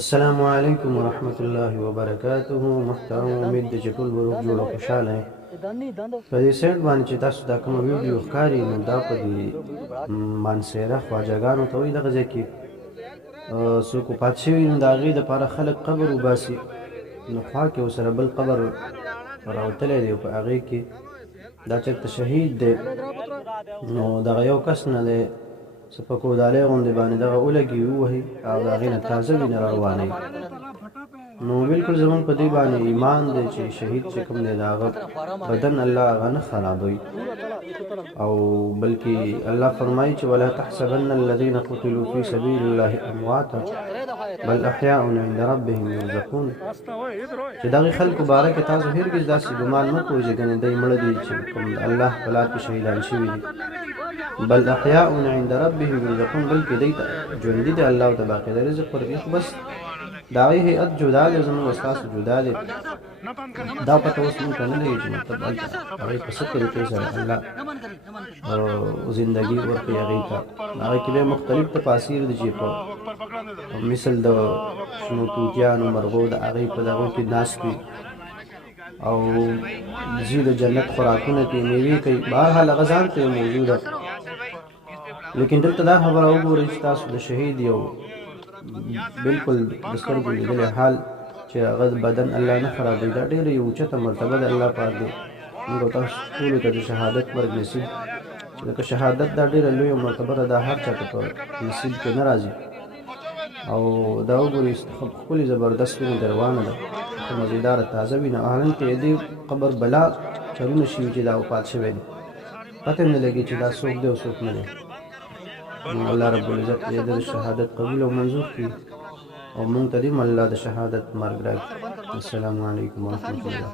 السلام علیکم ورحمت الله وبرکاته. محترم امید د چې ټول به روغ جوړ او خوشحاله یې. په دې سایټ باندې چې تاسو دا کومه ویډیو ښکاري نو دا په دې مانسهره خواجګانو ته وایي. دغه ځای کې څوک وفات شوي نو د هغې دپاره خلک قبر وباسي، نو خوا کې ورسره بل قبر راوتلی دی او په هغې کې دا چېرته شهید دی نو دغه یو کس نه دی څه په کودالۍ غوندې باندې دغه ولګي ووهي او د هغې نه تازه وینه راروانوي. نو بلکل زمونږ په دې باندې ایمان دی چې شهید چې کوم دی د هغه بدن الله هغه نه خرابوي، او بلکې الله فرمایي چې ولا تحسبن الذين قتلوا في سبيل الله امواتا بل احیاء عند ربهم یرزقون. چې دغه خلکو باره کې تاسو هرګز داسې ګمان مه کوئ چې ګنې دی مړه دي چې کوم د الله په لار کې شهیدان شوي دي. بل احیاء عند ربهم یرزقون، بلکې دی ته ژوندي دی، الله ورته باقاعده رزق ورکوي. خو بس د هغې هیئت جدا دی، زموږ ستاسو جدا دی. دا پته اوس مونږ ته نه لګي چې مطلب هلته هغې په څه طریقې سره الله زندګي ورکوي هغې ته. هغې کې بیا مختلف تفاسیر دي چې په مثل د شنو توتیانو مرغو د هغې په دغو کې ناست وي او ځي د جنت خوراکونه کوي، میوې کوي. بهرحال هغه ځان ته موضوع ده، لیکن دلته دا خبره وګورئ چې تاسو د شهید یو بلکل د سترګو لیدلی حال چې هغه بدن الله نه خرابوي، دا ډېره یو اوچته مرتبه د الله پاک دی. موږ تاسو ټولو ته د شهادت مرګ نصیب، چې لکه شهادت دا ډېره لویه مرتبه ده، دا هر چا ته په نصیب کې نه راځي. او دا وګورئ ښکلې زبردست وینه در روانه ده، ښه مزېداره تازه وینه. حالانکې د دې قبر بلا چرونه شوي چې دا وفات شوی دی، پته یې نه لګي چې دا څوک دی او څوک نه دی. الله رب العزت دې د شهادت قبول او منظور کړي او موږ ته دې الله د شهادت مرګ راکړي. السلام علیکم ورحمة الله.